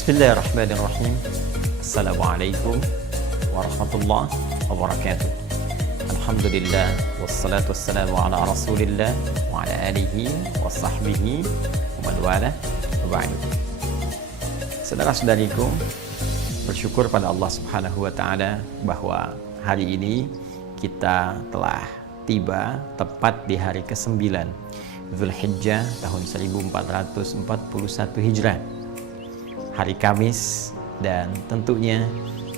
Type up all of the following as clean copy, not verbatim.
Bismillahirrahmanirrahim. Assalamualaikum warahmatullahi wabarakatuh. Alhamdulillah wassalatu wassalamu ala Rasulillah wa ala alihi wa sahbihi wa man wala wa ba'du. Saudara-saudariku, bersyukur pada Allah Subhanahu wa taala bahwa hari ini kita telah tiba tepat di hari ke-9 Zulhijjah tahun 1441 Hijrah, hari Kamis, dan tentunya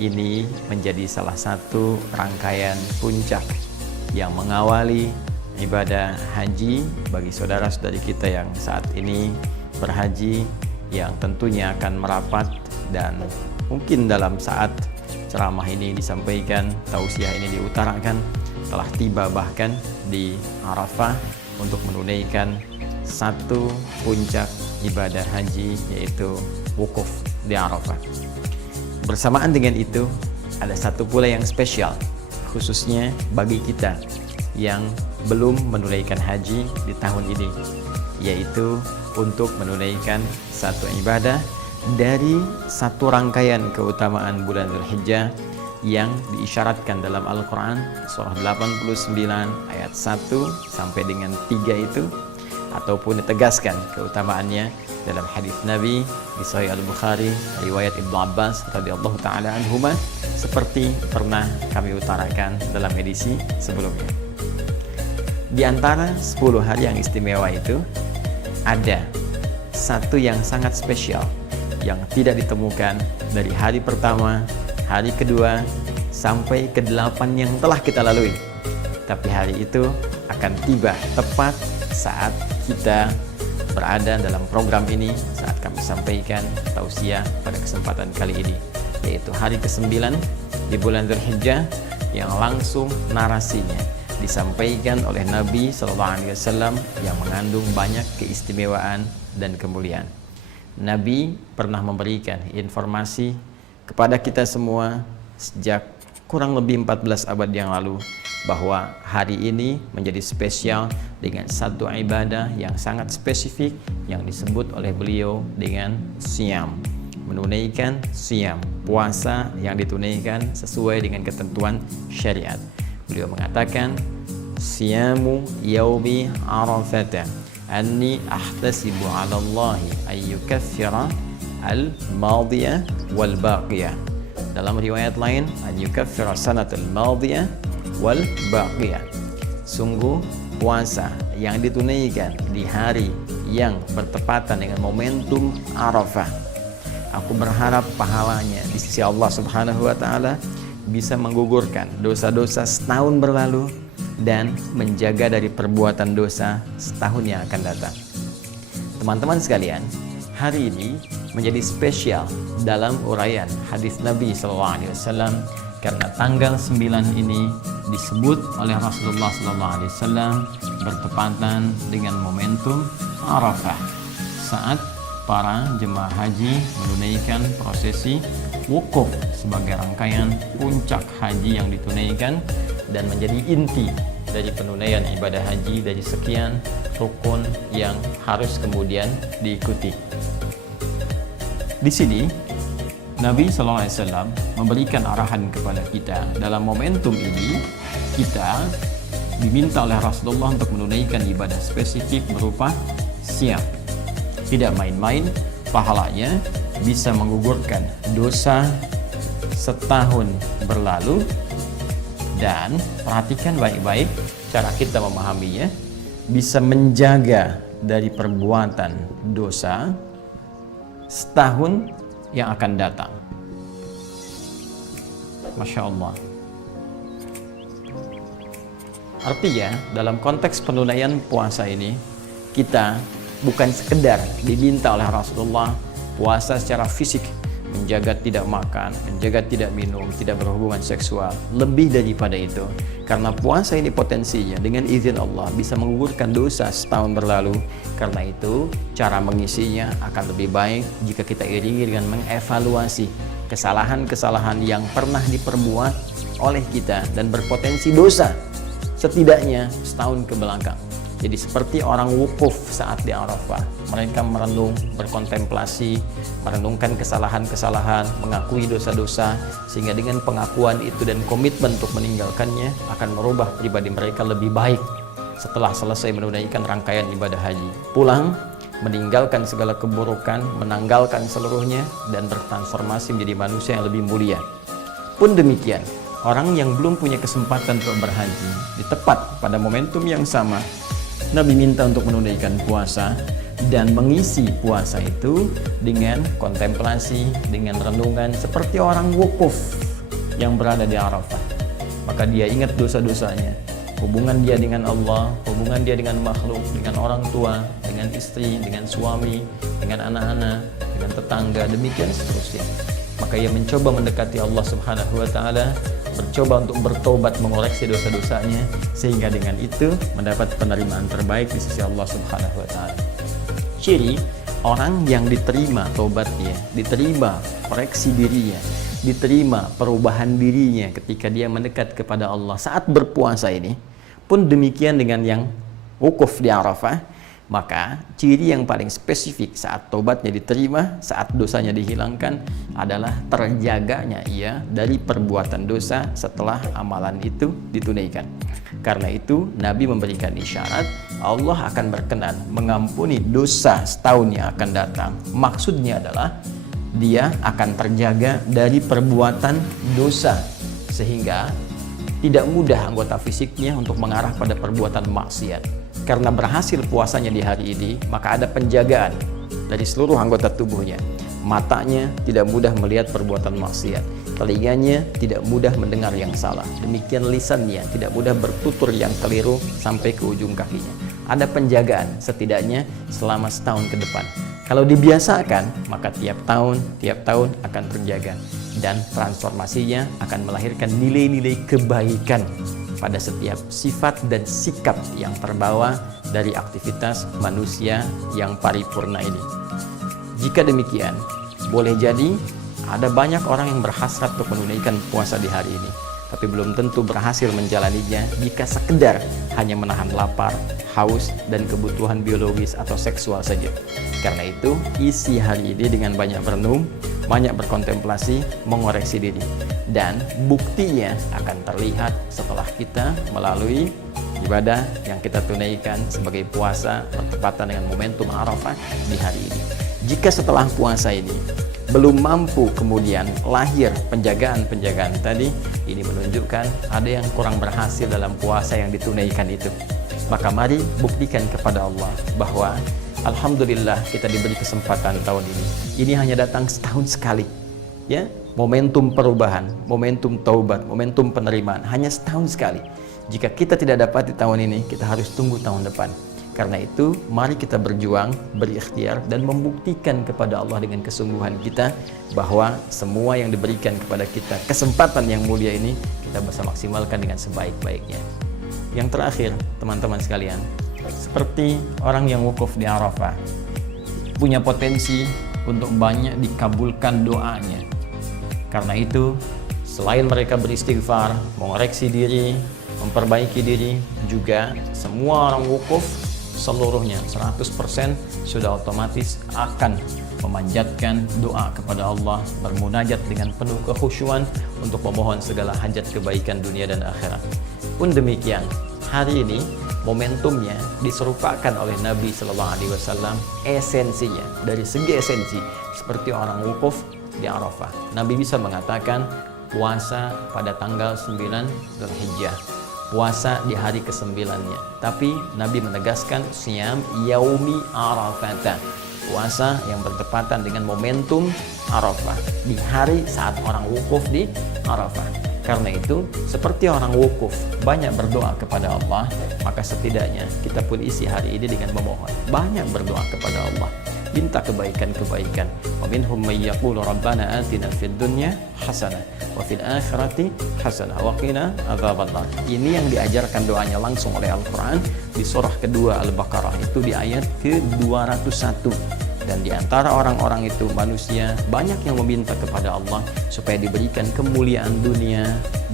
ini menjadi salah satu rangkaian puncak yang mengawali ibadah haji bagi saudara-saudari kita yang saat ini berhaji, yang tentunya akan merapat, dan mungkin dalam saat ceramah ini disampaikan, tausiah ini diutarakan, telah tiba bahkan di Arafah untuk menunaikan satu puncak ibadah haji, yaitu wukuf di Arafah. Bersamaan dengan itu, ada satu pula yang spesial, khususnya bagi kita yang belum menunaikan haji di tahun ini, yaitu untuk menunaikan satu ibadah dari satu rangkaian keutamaan bulan Zulhijjah yang diisyaratkan dalam Al-Quran surah 89 ayat 1 sampai dengan 3 itu, ataupun ditegaskan keutamaannya dalam hadis Nabi di Sahih Al-Bukhari riwayat Ibnu Abbas radhiyallahu taala anhuma, seperti pernah kami utarakan dalam edisi sebelumnya. Di antara 10 hari yang istimewa itu, ada satu yang sangat spesial yang tidak ditemukan dari hari pertama, hari kedua, sampai ke-8 yang telah kita lalui. Tapi hari itu akan tiba tepat saat kita berada dalam program ini, saat kami sampaikan tausiah pada kesempatan kali ini, yaitu hari ke-9 di bulan Zulhijjah, yang langsung narasinya disampaikan oleh Nabi SAW yang mengandung banyak keistimewaan dan kemuliaan. Nabi pernah memberikan informasi kepada kita semua sejak kurang lebih 14 abad yang lalu bahwa hari ini menjadi spesial dengan satu ibadah yang sangat spesifik yang disebut oleh beliau dengan siyam, menunaikan siyam, puasa yang ditunaikan sesuai dengan ketentuan syariat. Beliau mengatakan, siyamu yaumi arafata anni ahtasibu 'ala Allahi ay yukaffira al-madiyah wal baqiyah. Dalam riwayat lain, an yukaffira sanatul madiyah wal baqiyah. Sungguh puasa yang ditunaikan di hari yang bertepatan dengan momentum Arafah, aku berharap pahalanya di sisi Allah Subhanahu wa taala bisa menggugurkan dosa-dosa setahun berlalu dan menjaga dari perbuatan dosa setahun yang akan datang. Teman-teman sekalian, hari ini menjadi spesial dalam uraian hadis Nabi SAW karena tanggal 9 ini disebut oleh Rasulullah SAW bertepatan dengan momentum Arafah, saat para jemaah haji menunaikan prosesi wukuf sebagai rangkaian puncak haji yang ditunaikan dan menjadi inti dari penunaian ibadah haji dari sekian rukun yang harus kemudian diikuti. Di sini Nabi SAW memberikan arahan kepada kita. Dalam momentum ini kita diminta oleh Rasulullah untuk menunaikan ibadah spesifik berupa siyam. Tidak main-main, pahalanya bisa menggugurkan dosa setahun berlalu. Dan perhatikan baik-baik cara kita memahaminya, bisa menjaga dari perbuatan dosa setahun yang akan datang. Masya Allah. Artinya dalam konteks penunaian puasa ini, kita bukan sekedar diminta oleh Rasulullah puasa secara fisik, menjaga tidak makan, menjaga tidak minum, tidak berhubungan seksual. Lebih daripada itu, karena puasa ini potensinya dengan izin Allah bisa menggugurkan dosa setahun berlalu. Karena itu cara mengisinya akan lebih baik jika kita iringi dengan mengevaluasi kesalahan-kesalahan yang pernah diperbuat oleh kita dan berpotensi dosa setidaknya setahun ke belakang. Jadi seperti orang wukuf saat di Arafah, mereka merenung, berkontemplasi, merenungkan kesalahan-kesalahan, mengakui dosa-dosa, sehingga dengan pengakuan itu dan komitmen untuk meninggalkannya akan merubah pribadi mereka lebih baik setelah selesai menunaikan rangkaian ibadah haji. Pulang, meninggalkan segala keburukan, menanggalkan seluruhnya, dan bertransformasi menjadi manusia yang lebih mulia. Pun demikian, orang yang belum punya kesempatan untuk berhaji, di tepat pada momentum yang sama, Nabi minta untuk menunaikan puasa dan mengisi puasa itu dengan kontemplasi, dengan renungan seperti orang wukuf yang berada di Arafah. Maka dia ingat dosa-dosanya, hubungan dia dengan Allah, hubungan dia dengan makhluk, dengan orang tua, dengan istri, dengan suami, dengan anak-anak, dengan tetangga, demikian seterusnya. Maka ia mencoba mendekati Allah Subhanahu wa Ta'ala, mencoba untuk bertobat, mengoreksi dosa-dosanya, sehingga dengan itu mendapat penerimaan terbaik di sisi Allah Subhanahu wa Ta'ala. Ciri orang yang diterima tobatnya, diterima koreksi dirinya, diterima perubahan dirinya ketika dia mendekat kepada Allah saat berpuasa ini, pun demikian dengan yang wukuf di Arafah. Maka ciri yang paling spesifik saat tobatnya diterima, saat dosanya dihilangkan, adalah terjaganya ia dari perbuatan dosa setelah amalan itu ditunaikan. Karena itu Nabi memberikan isyarat Allah akan berkenan mengampuni dosa setahun yang akan datang. Maksudnya adalah dia akan terjaga dari perbuatan dosa, sehingga tidak mudah anggota fisiknya untuk mengarah pada perbuatan maksiat. Karena berhasil puasanya di hari ini, maka ada penjagaan dari seluruh anggota tubuhnya. Matanya tidak mudah melihat perbuatan maksiat, telinganya tidak mudah mendengar yang salah, demikian lisannya tidak mudah bertutur yang keliru sampai ke ujung kakinya. Ada penjagaan setidaknya selama setahun ke depan. Kalau dibiasakan, maka tiap tahun akan terjaga, dan transformasinya akan melahirkan nilai-nilai kebaikan pada setiap sifat dan sikap yang terbawa dari aktivitas manusia yang paripurna ini. Jika demikian, boleh jadi ada banyak orang yang berhasrat untuk menunaikan puasa di hari ini, tapi belum tentu berhasil menjalaninya jika sekedar hanya menahan lapar, haus, dan kebutuhan biologis atau seksual saja. Karena itu, isi hari ini dengan banyak berenung, banyak berkontemplasi, mengoreksi diri. Dan buktinya akan terlihat setelah kita melalui ibadah yang kita tunaikan sebagai puasa bertepatan dengan momentum Arafah di hari ini. Jika setelah puasa ini belum mampu kemudian lahir penjagaan-penjagaan tadi, ini menunjukkan ada yang kurang berhasil dalam puasa yang ditunaikan itu. Maka mari buktikan kepada Allah bahwa alhamdulillah kita diberi kesempatan tahun ini. Ini hanya datang setahun sekali. Ya, momentum perubahan, momentum taubat, momentum penerimaan hanya setahun sekali. Jika kita tidak dapat di tahun ini, kita harus tunggu tahun depan. Karena itu, mari kita berjuang, berikhtiar, dan membuktikan kepada Allah dengan kesungguhan kita bahwa semua yang diberikan kepada kita, kesempatan yang mulia ini, kita bisa maksimalkan dengan sebaik-baiknya. Yang terakhir, teman-teman sekalian, seperti orang yang wukuf di Arafah, punya potensi untuk banyak dikabulkan doanya. Karena itu, selain mereka beristighfar, mengoreksi diri, memperbaiki diri, juga semua orang wukuf seluruhnya 100% sudah otomatis akan memanjatkan doa kepada Allah, bermunajat dengan penuh kekhusyuan untuk memohon segala hajat kebaikan dunia dan akhirat. Pun demikian, hari ini momentumnya diserupakan oleh Nabi Shallallahu Alaihi Wasallam, esensinya dari segi esensi seperti orang wukuf di Arafah. Nabi bisa mengatakan puasa pada tanggal 9 Dzulhijjah, puasa di hari ke-9-nya. Tapi Nabi menegaskan siyam yaumi Arafata, puasa yang bertepatan dengan momentum Arafah, di hari saat orang wukuf di Arafah. Karena itu, seperti orang wukuf banyak berdoa kepada Allah, maka setidaknya kita pun isi hari ini dengan memohon, banyak berdoa kepada Allah, minta kebaikan-kebaikan. Wa minhum may yaqulu rabbana atina fid dunya hasanah wa fil akhirati hasanah wa qina adzabannar. Ini yang diajarkan doanya langsung oleh Al-Qur'an di surah kedua Al-Baqarah, itu di ayat ke-201. Dan di antara orang-orang itu manusia banyak yang meminta kepada Allah supaya diberikan kemuliaan dunia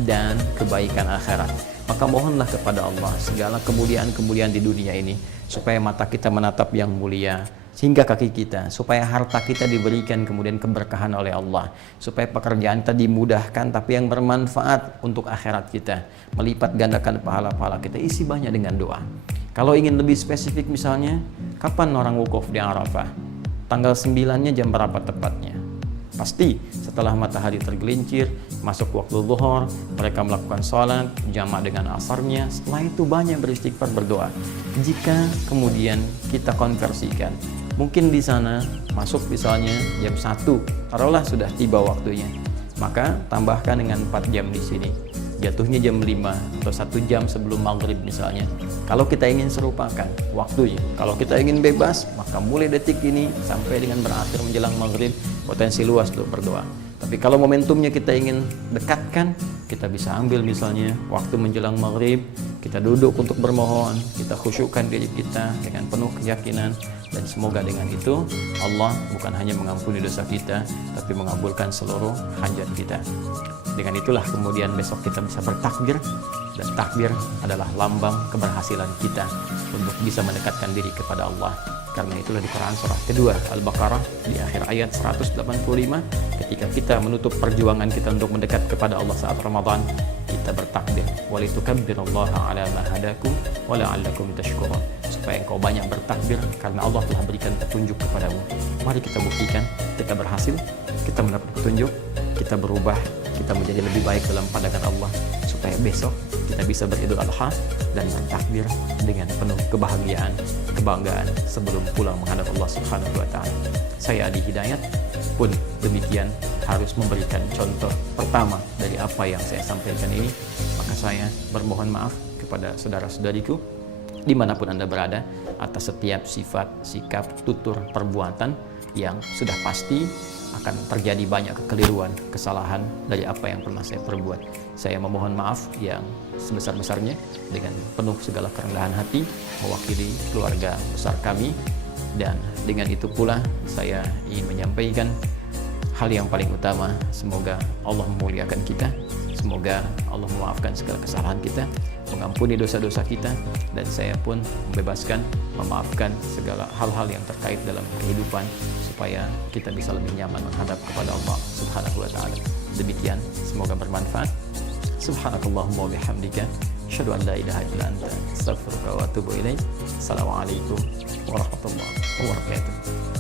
dan kebaikan akhirat. maka mohonlah kepada Allah segala kemuliaan-kemuliaan di dunia ini, supaya mata kita menatap yang mulia, sehingga kaki kita, supaya harta kita diberikan kemudian keberkahan oleh Allah, supaya pekerjaan kita dimudahkan tapi yang bermanfaat untuk akhirat kita, melipat gandakan pahala-pahala kita. Isi banyak dengan doa. Kalau ingin lebih spesifik misalnya, kapan orang wukuf di Arafah? Tanggal 9-nya jam berapa tepatnya? Pasti setelah matahari tergelincir, masuk waktu zuhur, mereka melakukan sholat jamak dengan asarnya. Setelah itu banyak beristighfar, berdoa. Jika kemudian kita konversikan, mungkin di sana masuk misalnya jam 1, taruhlah sudah tiba waktunya, maka tambahkan dengan 4 jam di sini, jatuhnya jam 5 atau 1 jam sebelum maghrib misalnya. Kalau kita ingin serupakan waktunya, kalau kita ingin bebas, maka mulai detik ini sampai dengan berakhir menjelang maghrib, potensi luas untuk berdoa. Tapi kalau momentumnya kita ingin dekatkan, kita bisa ambil misalnya waktu menjelang maghrib, kita duduk untuk bermohon, kita khusyukkan diri kita dengan penuh keyakinan, dan semoga dengan itu Allah bukan hanya mengampuni dosa kita, tapi mengabulkan seluruh hajat kita. Dengan itulah kemudian besok kita bisa bertakbir, dan takbir adalah lambang keberhasilan kita untuk bisa mendekatkan diri kepada Allah. Karena itulah di Quran surah kedua Al-Baqarah di akhir ayat 185, ketika kita menutup perjuangan kita untuk mendekat kepada Allah saat Ramadan, kita bertakbir, walitukabbirullaha ala ma hadakum wa la'allakum tashkurun, supaya engkau banyak bertakbir karena Allah telah berikan petunjuk kepadamu. Mari kita buktikan, kita berhasil, kita mendapat petunjuk, kita berubah, kita menjadi lebih baik dalam pandangan Allah, supaya besok kita bisa beridul adha dan bertakbir dengan penuh kebahagiaan, kebanggaan sebelum pulang menghadap Allah Subhanahu wa Ta'ala. Saya Adi Hidayat pun demikian harus memberikan contoh pertama dari apa yang saya sampaikan ini. Maka saya bermohon maaf kepada saudara-saudariku dimanapun Anda berada atas setiap sifat, sikap, tutur, perbuatan yang sudah pasti akan terjadi banyak kekeliruan, kesalahan dari apa yang pernah saya perbuat. Saya memohon maaf yang sebesar-besarnya dengan penuh segala kerendahan hati mewakili keluarga besar kami, dan dengan itu pula saya ingin menyampaikan hal yang paling utama, semoga Allah memuliakan kita, semoga Allah memaafkan segala kesalahan kita, mengampuni dosa-dosa kita, dan saya pun membebaskan, memaafkan segala hal-hal yang terkait dalam kehidupan, supaya kita bisa lebih nyaman menghadap kepada Allah Subhanahu wa Ta'ala. Demikian, semoga bermanfaat. Subhanakallahumma wa bihamdika, asyhadu an la ilaha illa anta, astaghfiruka wa atubu ilaik. Assalamualaikum warahmatullahi wabarakatuh.